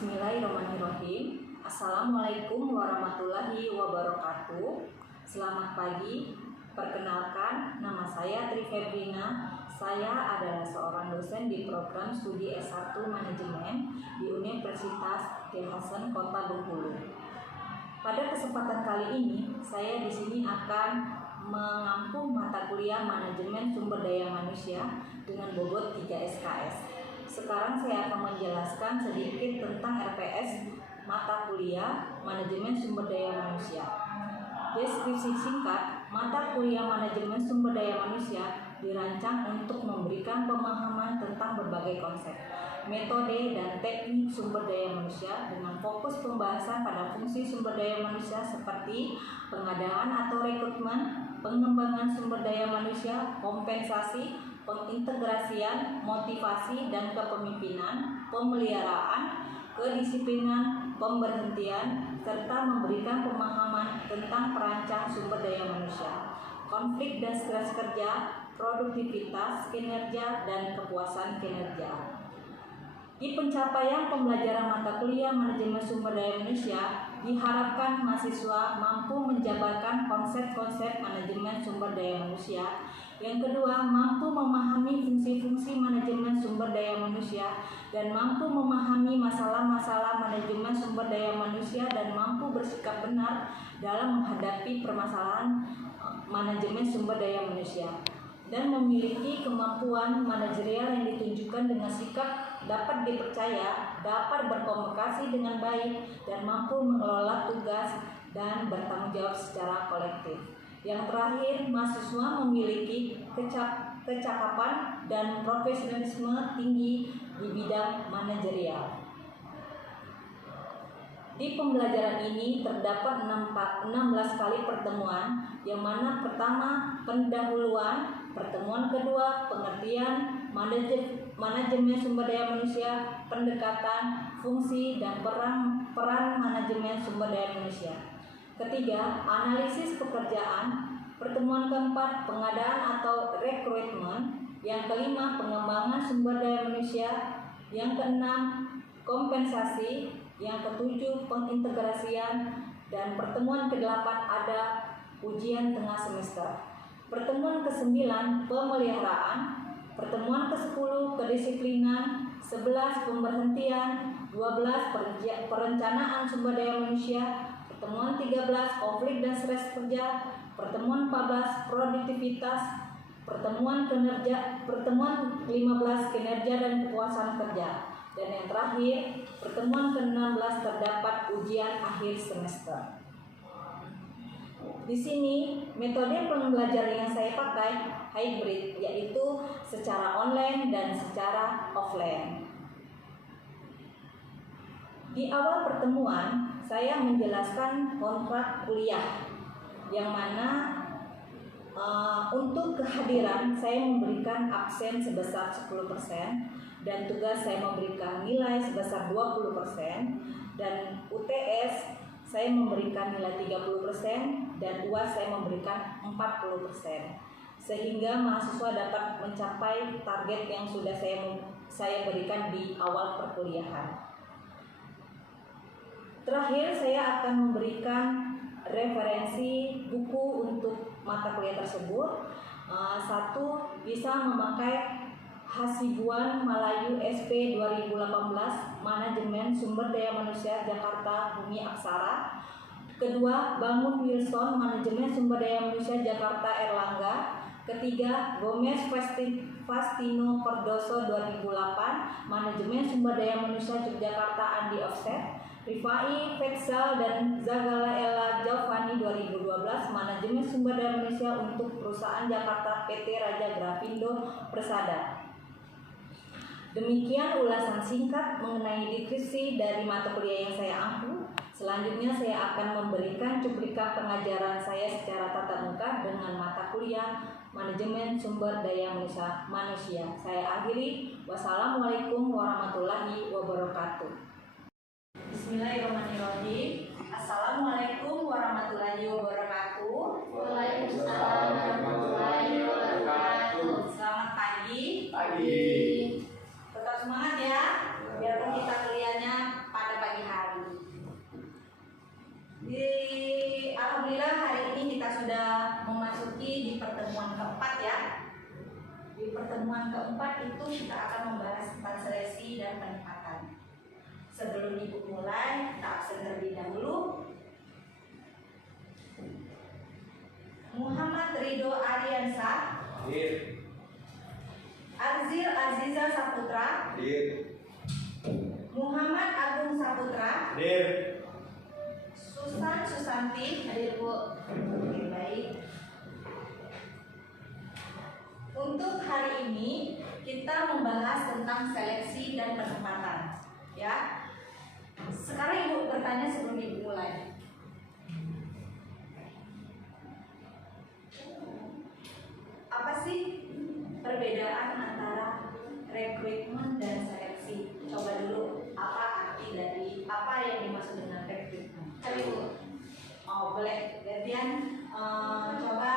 Bismillahirrahmanirrahim. Assalamualaikum warahmatullahi wabarakatuh. Selamat pagi. Perkenalkan, nama saya Tri Febrina. Saya adalah seorang dosen di program studi S1 Manajemen di Universitas Kyai Hasanuddin Kota Bengkulu. Pada kesempatan kali ini, saya di sini akan mengampu mata kuliah Manajemen Sumber Daya Manusia dengan bobot 3 SKS. Sekarang saya akan menjelaskan sedikit tentang RPS mata kuliah Manajemen Sumber Daya Manusia. Deskripsi singkat, mata kuliah Manajemen Sumber Daya Manusia dirancang untuk memberikan pemahaman tentang berbagai konsep, metode, dan teknik sumber daya manusia dengan fokus pembahasan pada fungsi sumber daya manusia seperti pengadaan atau rekrutmen, pengembangan sumber daya manusia, kompensasi, pengintegrasian, motivasi dan kepemimpinan, pemeliharaan, kedisiplinan, pemberhentian, serta memberikan pemahaman tentang perancang sumber daya manusia, konflik dan stres kerja, produktivitas, kinerja, dan kepuasan kinerja. Di pencapaian pembelajaran mata kuliah Manajemen Sumber Daya Manusia, diharapkan mahasiswa mampu menjabarkan konsep-konsep manajemen sumber daya manusia. Yang kedua, mampu memahami fungsi-fungsi manajemen sumber daya manusia dan mampu memahami masalah-masalah manajemen sumber daya manusia dan mampu bersikap benar dalam menghadapi permasalahan manajemen sumber daya manusia dan memiliki kemampuan manajerial yang ditunjukkan dengan sikap dapat dipercaya, dapat berkomunikasi dengan baik, dan mampu mengelola tugas dan bertanggung jawab secara kolektif. Yang terakhir, mahasiswa memiliki kecakapan dan profesionalisme tinggi di bidang manajerial. Di pembelajaran ini terdapat 16 kali pertemuan, yang mana pertama pendahuluan, pertemuan kedua pengertian manajemen sumber daya manusia, pendekatan, fungsi dan peran manajemen sumber daya manusia. Ketiga, analisis pekerjaan, pertemuan keempat pengadaan atau rekrutmen, yang kelima pengembangan sumber daya manusia, yang keenam kompensasi, yang ketujuh pengintegrasian, dan pertemuan ke-8 ada ujian tengah semester. Pertemuan ke-9 pemeliharaan, pertemuan ke-10 kedisiplinan, 11 pemberhentian, 12 perencanaan sumber daya manusia, pertemuan 13 konflik dan stres kerja, pertemuan 14 produktivitas, pertemuan 15 kinerja dan kepuasan kerja. Dan yang terakhir, pertemuan ke-16 terdapat ujian akhir semester. Di sini, metode pembelajaran yang saya pakai hybrid, yaitu secara online dan secara offline. Di awal pertemuan, saya menjelaskan kontrak kuliah, yang mana untuk kehadiran saya memberikan absen sebesar 10%, dan tugas saya memberikan nilai sebesar 20%, dan UTS saya memberikan nilai 30%, dan UAS saya memberikan 40%, sehingga mahasiswa dapat mencapai target yang sudah saya berikan di awal perkuliahan. Terakhir, saya akan memberikan referensi buku untuk mata kuliah tersebut. Satu, bisa memakai Hasibuan Malayu SP 2018 Manajemen Sumber Daya Manusia Jakarta Bumi Aksara. Kedua, Bangun Wilson Manajemen Sumber Daya Manusia Jakarta Erlangga. Ketiga, Gomez Fastino Cardoso 2008 Manajemen Sumber Daya Manusia Yogyakarta Andi Offset. Rifai Feksal dan Zagala Ella Jaufani 2012 Manajemen Sumber Daya Manusia untuk Perusahaan Jakarta PT Raja Grafindo Persada. Demikian ulasan singkat mengenai deskripsi dari mata kuliah yang saya ampu. Selanjutnya saya akan memberikan cuplikan pengajaran saya secara tatap muka dengan mata kuliah Manajemen Sumber Daya Manusia. Saya akhiri. Wassalamualaikum warahmatullahi wabarakatuh. Bismillahirrahmanirrahim. Assalamualaikum warahmatullahi wabarakatuh. Waalaikumsalam warahmatullahi wabarakatuh. Selamat pagi. Pagi. Tetap semangat ya, biarpun kita kuliahnya pada pertemuan keempat itu kita akan membahas tentang seleksi dan penempatan. Sebelum Ibu mulai, kita absen terlebih dahulu. Muhammad Ridho Ariansah. Hadir. Arzil Aziza Saputra. Hadir. Muhammad Agung Saputra. Hadir. Susan Susanti. Hadir, Bu. Oke, baik. Untuk hari ini kita membahas tentang seleksi dan penempatan, ya. Sekarang Ibu bertanya sebelum Ibu mulai. Apa sih perbedaan antara rekrutmen dan seleksi? Coba dulu, apa arti dari apa yang dimaksud dengan rekrutmen? Hadir, Bu. Oh, boleh. Gantian coba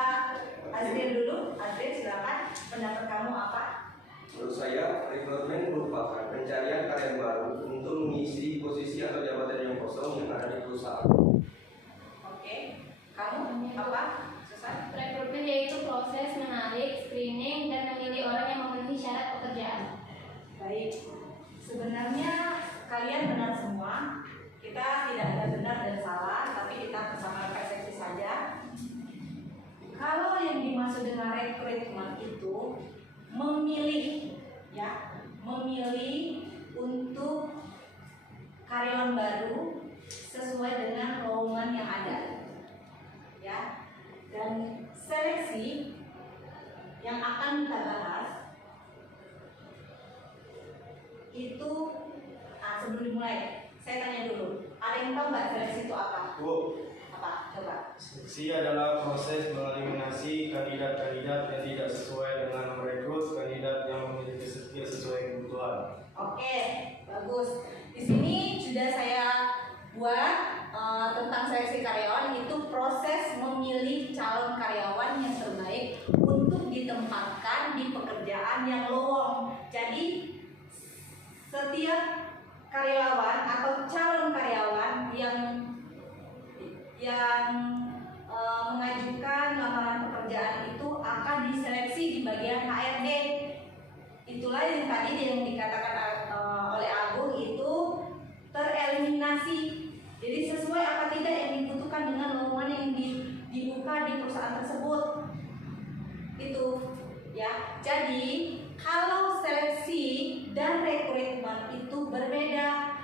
Azril dulu. Azril, silakan. Pendapat kamu apa? Menurut saya, rekrutmen merupakan pencarian karyawan baru untuk mengisi posisi atau jabatan yang kosong yang ada di perusahaan. Oke. Kamu apa? Susan? Rekrutmen yaitu proses menarik, screening, dan memilih orang yang memenuhi syarat pekerjaan. Baik. Sebenarnya kalian benar semua. Kita tidak ada benar dan salah, tapi kita bersama persepsi saja. Kalau yang dimaksud dengan rekrutmen itu memilih, ya, memilih untuk karyawan baru sesuai dengan lowongan yang ada, ya. Dan seleksi yang akan kita bahas itu, sebelum dimulai, saya tanya dulu, ada yang tahu nggak seleksi itu apa? Bu, Apa? Coba. seleksi adalah proses mengeliminasi kandidat-kandidat yang tidak sesuai dengan merekrut kandidat yang memiliki skill sesuai kebutuhan. Oke, bagus. Di sini sudah saya buat tentang seleksi karyawan, itu proses memilih calon karyawan yang terbaik untuk ditempatkan di pekerjaan yang lowong. Jadi setiap karyawan atau calon karyawan yang mengajukan lamaran pekerjaan itu akan diseleksi di bagian HRD. Itulah yang tadi yang dikatakan oleh Agung itu tereliminasi. Jadi sesuai apa tidak yang dibutuhkan dengan lowongan yang dibuka di perusahaan tersebut. Itu, ya. Jadi kalau seleksi dan rekrutmen itu berbeda.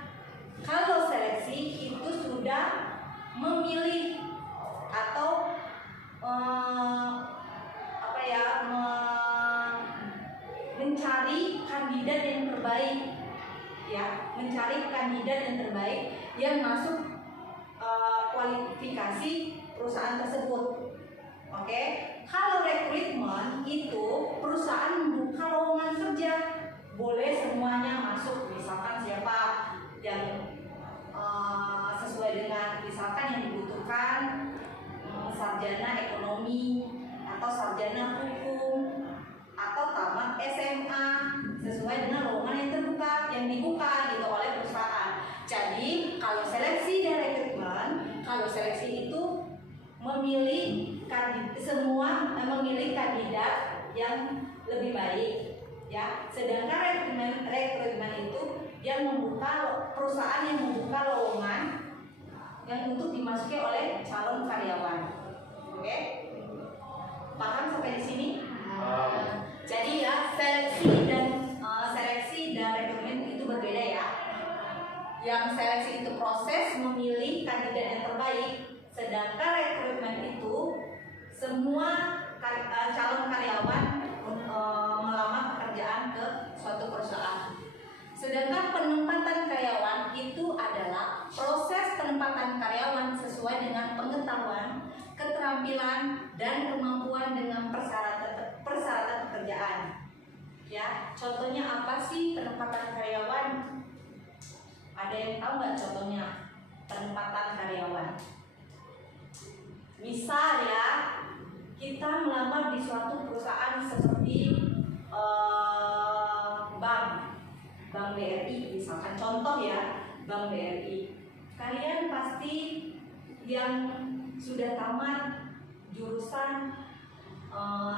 Kalau seleksi itu sudah memilih atau mencari kandidat yang terbaik, ya, mencari kandidat yang terbaik yang masuk kualifikasi perusahaan tersebut. Oke, kalau rekrutmen itu perusahaan membuka lowongan kerja, boleh semuanya masuk, misalkan siapa yang sesuai dengan misalkan yang dibutuhkan, sarjana ekonomi atau sarjana hukum atau tamat SMA sesuai dengan lowongan yang terbuka yang dibuka gitu oleh perusahaan. Jadi kalau seleksi dan rekrutmen, kalau seleksi itu memilih memilih kandidat yang lebih baik, ya. Sedangkan rekrutmen itu yang membuka perusahaan yang membuka lowongan yang untuk dimasuki oleh calon karyawan. Oke? Paham sampai di sini? Jadi ya, seleksi dan rekrutmen itu berbeda ya. Yang seleksi itu proses memilih kandidat yang terbaik, sedangkan rekrutmen itu semua calon karyawan melamar pekerjaan ke suatu perusahaan. Sedangkan penempatan karyawan itu adalah proses penempatan karyawan sesuai dengan pengetahuan, keterampilan, dan kemampuan dengan persyaratan pekerjaan. Ya, contohnya apa sih penempatan karyawan? Ada yang tahu nggak contohnya penempatan karyawan? Misal ya, kita melamar di suatu perusahaan seperti Bank BRI misalkan, contoh ya, Bank BRI. Kalian pasti yang sudah tamat jurusan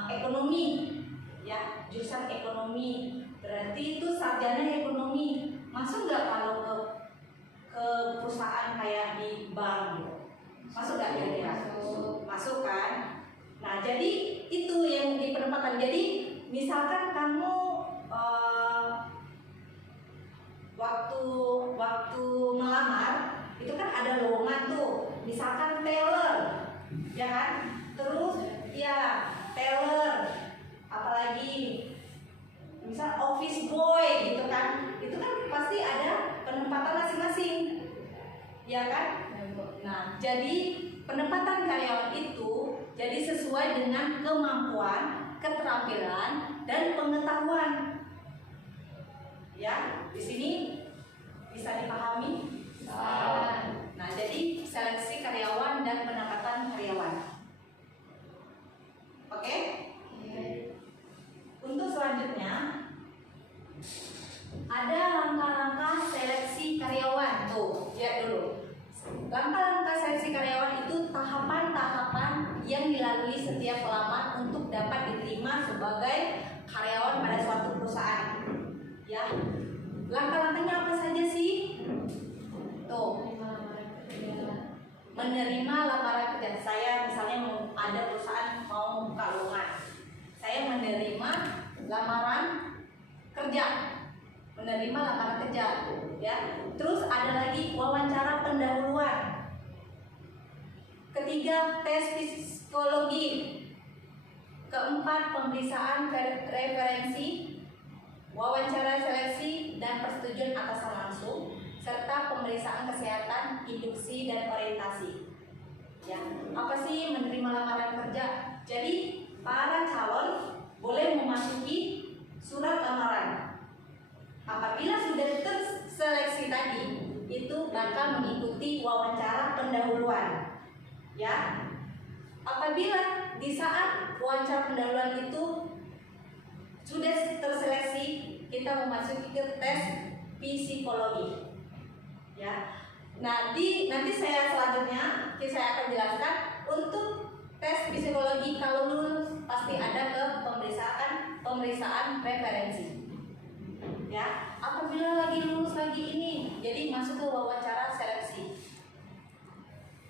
ekonomi ya, jurusan ekonomi, berarti itu sarjana ekonomi. Masuk nggak kalau ke perusahaan kayak di bank gitu? Masuk nggak kira-kira? Masuk kan? Nah, jadi itu yang di penempatan. Jadi misalkan kamu waktu melamar itu kan ada lowongan tuh, misalkan teller, ya kan? Terus ya teller, apalagi misal office boy gitu kan? Itu kan pasti ada penempatan masing-masing, ya kan? Nah, jadi penempatan karyawan itu jadi sesuai dengan kemampuan, keterampilan, dan pengetahuan. Ya, di sini bisa dipahami? Nah, jadi seleksi karyawan dan penempatan karyawan. Oke? Untuk selanjutnya ada langkah-langkah seleksi karyawan. Tuh, lihat dulu. Langkah-langkah seleksi karyawan itu tahapan-tahapan yang dilalui setiap pelamar untuk dapat diterima sebagai karyawan pada suatu perusahaan. Ya, langkah-langkahnya apa saja sih? Tuh, menerima lamaran kerja. Saya misalnya ada perusahaan mau buka lowongan, saya menerima lamaran kerja, ya. Terus ada lagi wawancara pendahuluan. Ketiga, tes psikologi. Keempat, pemeriksaan referensi, wawancara seleksi dan persetujuan atasan langsung, serta pemeriksaan kesehatan, induksi dan orientasi. Ya, apa sih menerima lamaran kerja? Jadi para calon boleh memasuki surat lamaran. Apabila sudah terseleksi tadi, itu bakal mengikuti wawancara pendahuluan. Ya, apabila di saat wawancara pendahuluan itu sudah terseleksi, kita memasuki ke tes psikologi. Ya, nah nanti saya selanjutnya saya akan jelaskan untuk tes psikologi. Kalau lulus pasti ada ke pemeriksaan referensi. Ya, apabila lagi lulus lagi ini, jadi masuk ke wawancara seleksi.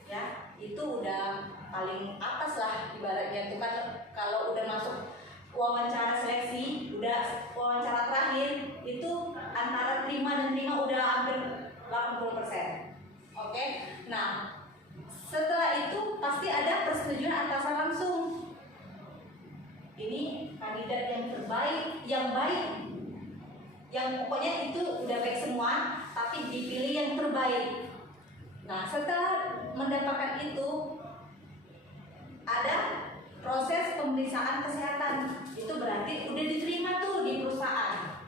Ya, itu udah paling atas lah ibaratnya itu kan. Kalau udah masuk wawancara seleksi, udah wawancara terakhir, itu antara terima dan terima udah hampir 80%. Oke, nah setelah itu pasti ada persetujuan atasan langsung. Ini kandidat yang terbaik, yang baik, yang pokoknya itu udah baik semua, tapi dipilih yang terbaik. Nah, setelah mendapatkan itu ada proses pemeriksaan kesehatan. Itu berarti udah diterima tuh di perusahaan.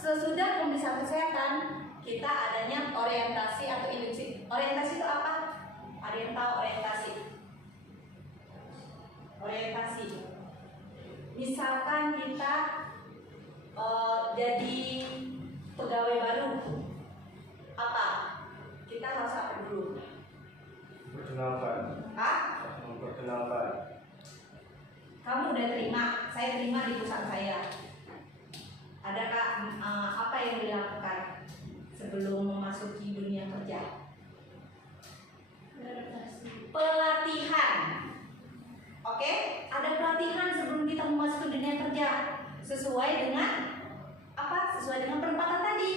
Sesudah pemeriksaan kesehatan, kita adanya orientasi atau induksi. Orientasi itu apa? Orientasi. Misalkan kita jadi pegawai baru, apa? Kita harus apa dulu? Memperkenalkan. Kamu udah terima, saya terima di perusahaan saya. Adakah apa yang dilakukan sebelum memasuki dunia kerja? Pelatihan. Oke, ada pelatihan sebelum kita memasuki dunia kerja sesuai dengan apa? Sesuai dengan penempatan tadi.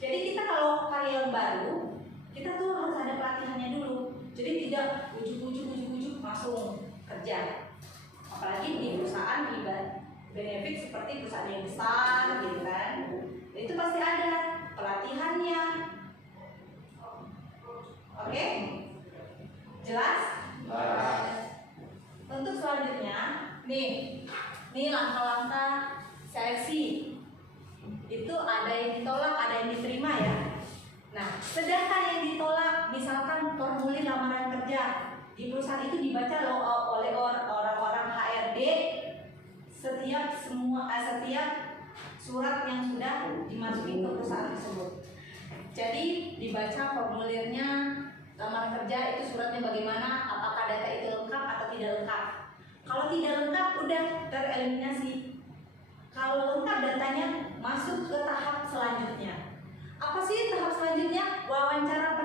Jadi kita kalau karyawan baru, kita tuh harus ada pelatihannya dulu. Jadi tidak ujuk-ujuk langsung kerja. Apalagi di perusahaan benefit seperti perusahaan yang besar gitu kan. Itu pasti ada pelatihannya. Oke? Jelas? Untuk selanjutnya, nih langkah-langkah seleksi. Itu ada yang ditolak, ada yang diterima ya. Nah, sedangkan yang ditolak, misalkan formulir lamaran kerja di perusahaan itu dibaca oleh orang-orang HRD setiap surat yang sudah dimasukin ke perusahaan tersebut. Jadi dibaca formulirnya lamaran kerja itu suratnya bagaimana, apakah data itu lengkap atau tidak lengkap. Kalau tidak lengkap udah tereliminasi. Kalau lengkap datanya masuk ke tahap selanjutnya. Apa sih tahap selanjutnya? Wawancara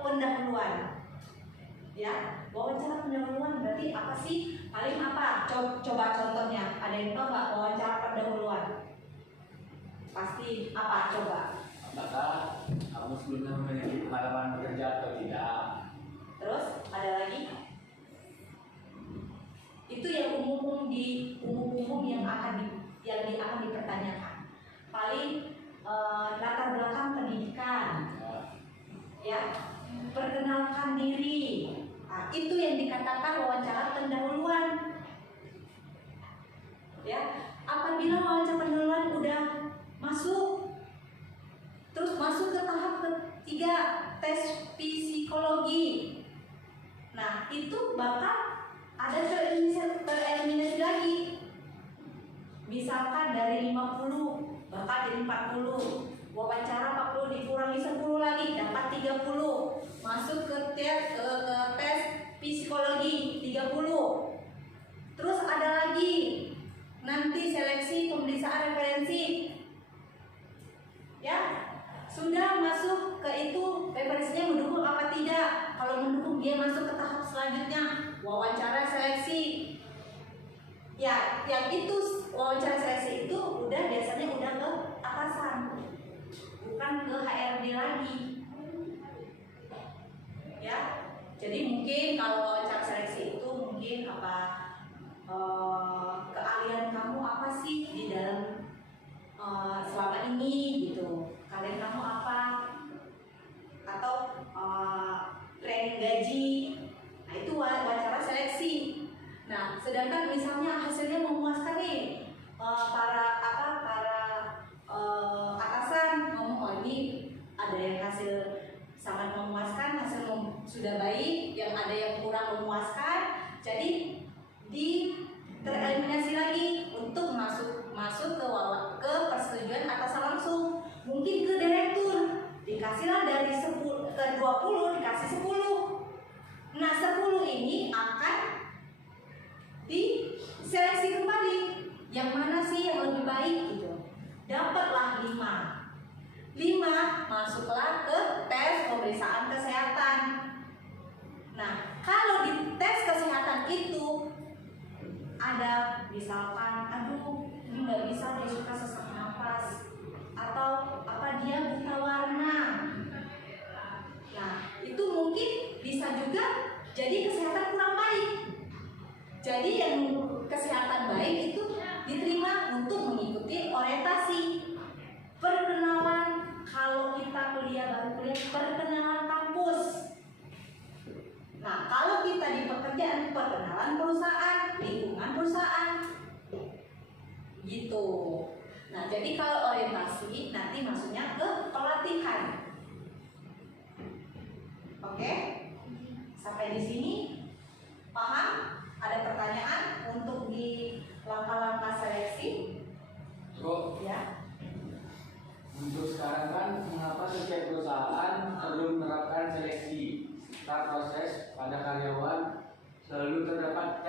pendahuluan. Ya, wawancara pendahuluan berarti apa sih? Paling apa? Coba contohnya. Ada yang tahu nggak wawancara pendahuluan? Pasti apa? Coba. Apakah kamu sebelumnya memiliki pengalaman bekerja atau tidak? Terus ada lagi? Itu yang umum yang akan dipertanyakan. Paling latar belakang pendidikan, ya, perkenalkan diri. Nah, itu yang dikatakan wawancara pendahuluan. Ya, apabila wawancara pendahuluan udah masuk, terus masuk ke tahap ketiga, tes psikologi. Nah, itu bakal ada tereliminasi lagi. Misalkan dari 50 bakal jadi 40. Wawancara 40 dikurangi 10 lagi dapat 30. Masuk ke tes psikologi 30. Terus ada lagi nanti seleksi pemeriksaan referensi. Ya, sudah masuk ke itu referensinya mendukung apa tidak. Kalau mendukung dia masuk ke tahap selanjutnya, wawancara seleksi. Ya, yang itu wawancara seleksi itu udah biasanya udah ke atasan, bukan ke HRD lagi. Ya, jadi mungkin kalau wawancara seleksi itu mungkin apa keahlian kamu apa sih di dalam selama ini gitu. Keahlian kamu apa? Atau training gaji. Nah, itu wawancara seleksi. Nah, sedangkan misalnya hasilnya memuaskan nih, para atasan ngomong, oh ini ada yang hasil sangat memuaskan, hasil sudah baik, yang ada yang kurang memuaskan, jadi tereliminasi lagi untuk masuk ke persetujuan atasan langsung, mungkin ke direktur, dikasihlah dari 10 ke 20 dikasih 10. Nah, 10 ini akan diseleksi kembali, yang mana sih yang lebih baik gitu. Dapatlah 5 masuklah ke tes pemeriksaan kesehatan. Nah, kalau di tes kesehatan itu ada misalkan, aduh ini nggak bisa, dia suka sesak nafas, atau apa dia buta warna. Nah, itu mungkin bisa juga jadi kesehatan kurang baik. Jadi yang kesehatan baik itu diterima untuk mengikuti orientasi, perkenalan. Kalau kita baru kuliah, perkenalan kampus. Nah, kalau kita di pekerjaan, perkenalan perusahaan, lingkungan perusahaan, gitu. Nah, jadi kalau orientasi nanti masuknya ke pelatihan. Oke? Sampai di sini paham? Ada pertanyaan untuk di langkah-langkah seleksi? Ya. Untuk sekarang kan, mengapa setiap perusahaan perlu menerapkan seleksi serta proses pada karyawan selalu terdapat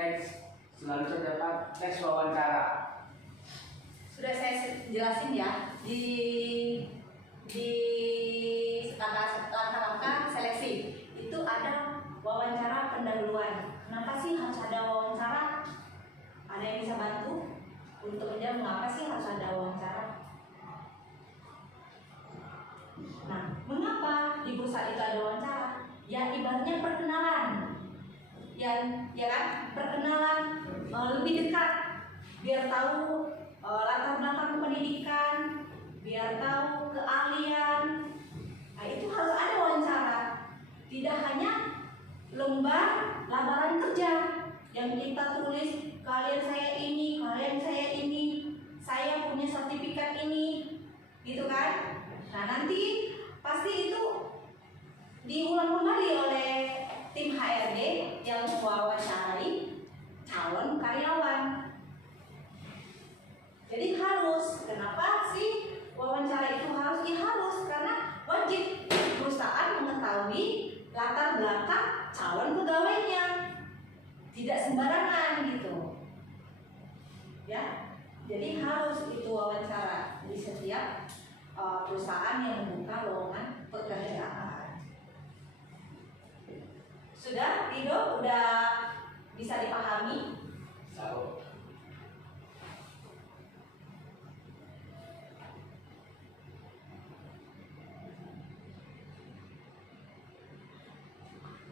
tes wawancara? Sudah saya jelasin ya di langkah-langkah seleksi itu ada wawancara pendahuluan. Kenapa sih harus ada wawancara? Ada yang bisa bantu untuk menjawab mengapa sih harus ada wawancara? Nah, mengapa di perusahaan itu ada wawancara? Ya, ibaratnya perkenalan. Ya kan? Perkenalan lebih dekat, biar tahu latar belakang pendidikan, biar tahu keahlian. Nah, itu harus ada wawancara. Tidak hanya lembar lamaran kerja yang kita tulis kalian saya ini, saya punya sertifikat ini, gitu kan? Nah, nanti pasti itu diulang kembali oleh tim HRD yang mewawancarai calon karyawan. Jadi harus, kenapa sih wawancara itu harus? Ya harus, karena wajib perusahaan mengetahui latar belakang calon pegawainya, tidak sembarangan gitu. perusahaan yang membuka lowongan pekerjaan. Sudah, Rido? Udah bisa dipahami? Tahu.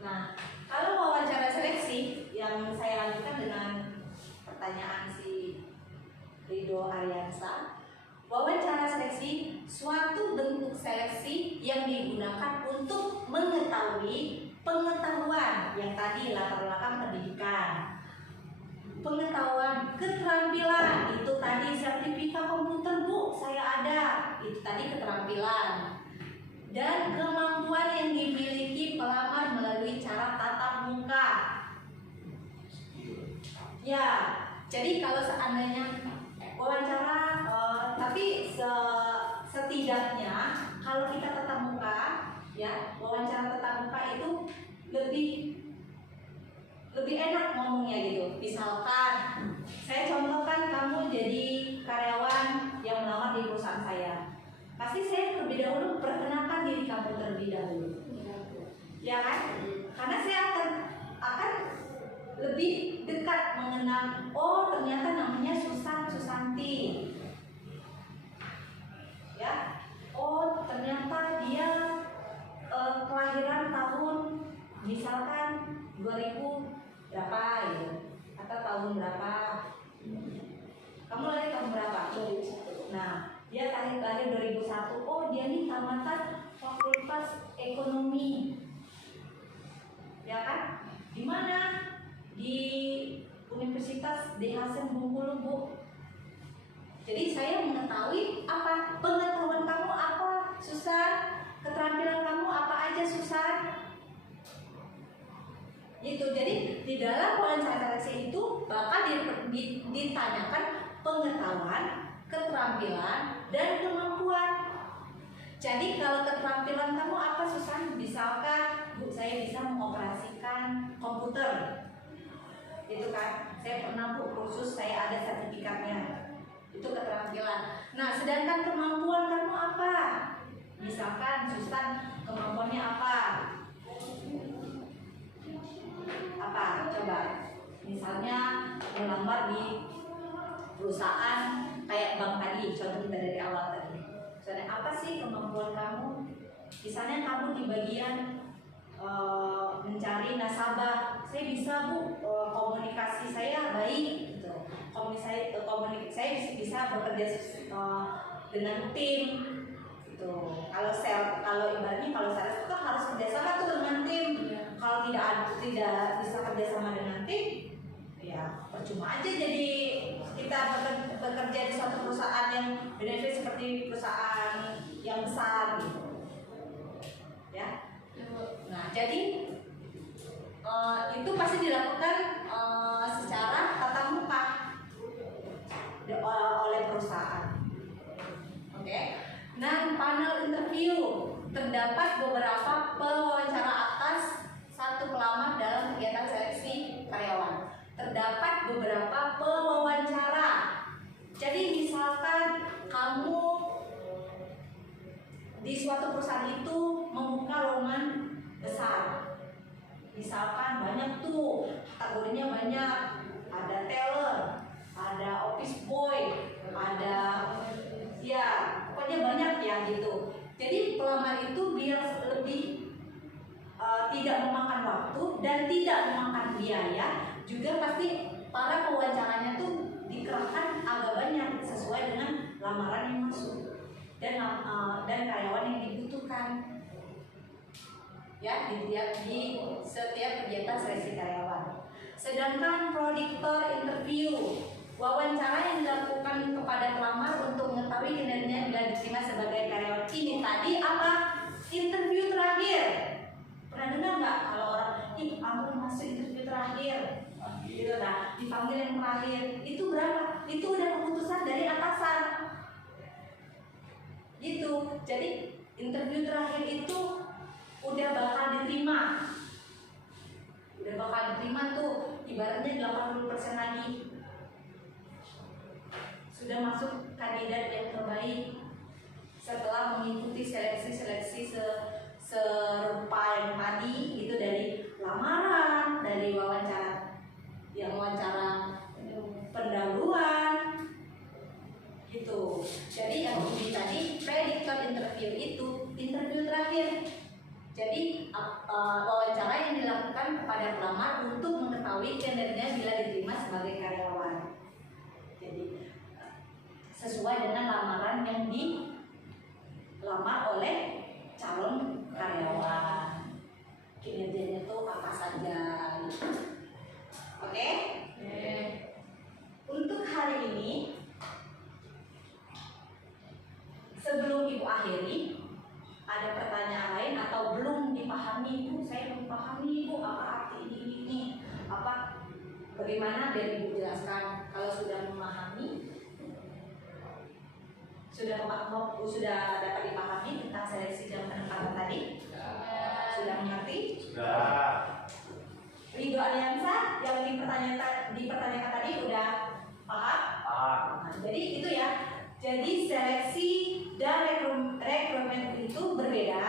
Nah, kalau wawancara seleksi yang saya lanjutkan dengan pertanyaan si Rido Aryansa, wawancara seleksi suatu bentuk seleksi yang digunakan untuk mengetahui pengetahuan yang tadi latar belakang pendidikan, pengetahuan, keterampilan, itu tadi sertifikat komputer Bu, saya ada, itu tadi keterampilan, dan kemampuan yang dimiliki pelamar melalui cara tatap muka. Ya, jadi kalau seandainya wawancara, tapi setidaknya kalau kita tatap muka, ya wawancara tatap muka itu lebih enak ngomongnya gitu. Misalkan saya contohkan kamu jadi karyawan yang melamar di perusahaan saya, pasti saya terlebih dahulu perkenalkan diri kamu terlebih dahulu, ya kan? Karena saya akan lebih dekat mengenal, oh ternyata namanya Susanti, ya, oh ternyata dia kelahiran tahun misalkan 2000 berapa ya, atau tahun berapa, kamu lahir tahun berapa? 2001. Nah, dia lahir 2001. Oh, dia nih tamatan Fakultas Ekonomi, ya kan? Di mana? Di Universitas D. Hasan Bengkulu, Bu. Jadi saya mengetahui apa pengetahuan kamu, apa Susan, keterampilan kamu apa aja Susan. Gitu. Jadi di dalam wawancara seleksi itu bakal ditanyakan pengetahuan, keterampilan, dan kemampuan. Jadi kalau keterampilan kamu apa Susan? Misalkan Bu, saya bisa mengoperasikan komputer, itu kan, saya pernah Bu kursus, saya ada sertifikatnya, itu keterampilan. Nah, sedangkan kemampuan kamu apa? Misalkan Susan kemampuannya apa? Apa? Coba. Misalnya melamar di perusahaan kayak bank tadi, contoh kita dari awal tadi. Misalnya apa sih kemampuan kamu? Misalnya kamu di bagian mencari nasabah, saya bisa Bu, komunikasi saya baik, gitu. Saya bisa bekerja dengan tim, gitu. Kalau ibaratnya kalau sales itu harus kerjasama tuh dengan tim. Kalau tidak bisa kerjasama dengan tim, ya percuma aja. Jadi kita bekerja di suatu perusahaan yang benefit seperti perusahaan yang besar, gitu. Ya. Nah, jadi itu pasti dilakukan secara tatap muka oleh perusahaan. Oke. Nah, panel interview, terdapat beberapa pewawancara atas satu pelamar dalam kegiatan seleksi karyawan. Terdapat beberapa pewawancara. Jadi misalkan kamu di suatu perusahaan itu membuka lowongan besar, misalkan banyak tuh, kategorinya banyak, ada teller, ada office boy, ada ya pokoknya banyak ya gitu. Jadi pelamar itu biar lebih tidak memakan waktu dan tidak memakan biaya, juga pasti para pewawancaranya tuh dikerahkan agak banyak sesuai dengan lamaran yang masuk dan karyawan yang dibutuhkan, ya di setiap kegiatan seleksi karyawan. Sedangkan prediktor interview, wawancara yang dilakukan kepada pelamar untuk mengetahui kinerjanya bila diterima sebagai karyawan. Ini tadi apa? Interview terakhir. Pernah dengar nggak kalau orang, ampun masuk interview terakhir, gitu. Nah, dipanggil yang terakhir itu berapa? Itu udah keputusan dari atasan, gitu. Jadi interview terakhir itu udah bakal diterima, tuh ibaratnya 80% lagi sudah masuk kandidat yang terbaik. setelah mengikuti seleksi-seleksi serupa yang tadi, itu dari lamaran, dari wawancara pendahuluan gitu. Jadi yang ini tadi predictor interview itu interview terakhir. Jadi wawancara yang dilakukan kepada pelamar untuk mengetahui kinerjanya bila diterima sebagai karyawan. Jadi sesuai dengan lamaran yang dilamar oleh calon karyawan, kinerjanya itu apa saja gitu. Oke? Untuk hari ini, sebelum Ibu akhiri, ada pertanyaan lain atau belum dipahami Ibu? Saya belum pahami Ibu, apa arti ini, apa? Bagaimana biar Ibu jelaskan? Kalau sudah memahami, sudah dapat dipahami tentang seleksi jam penempatan tadi? Sudah mengerti? Sudah. Ridho Aliansa yang dipertanyakan tadi udah paham? Paham. Nah, jadi itu ya. Jadi seleksi dan rekrutmen itu berbeda,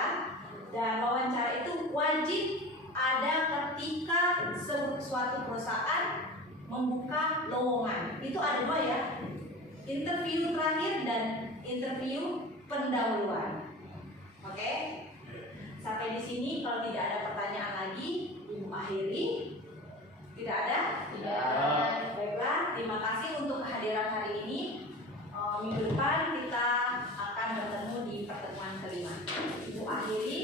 dan wawancara itu wajib ada ketika suatu perusahaan membuka lowongan. Itu ada dua ya, interview terakhir dan interview pendahuluan. Oke? Sampai di sini kalau tidak ada pertanyaan lagi, Ibu akhiri. Tidak ada? Tidak ada. Baiklah, terima kasih untuk kehadiran hari ini. Minggu depan kita akan bertemu di pertemuan kelima. Ibu akhiri.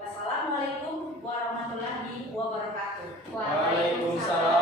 Wassalamualaikum warahmatullahi wabarakatuh. Waalaikumsalam.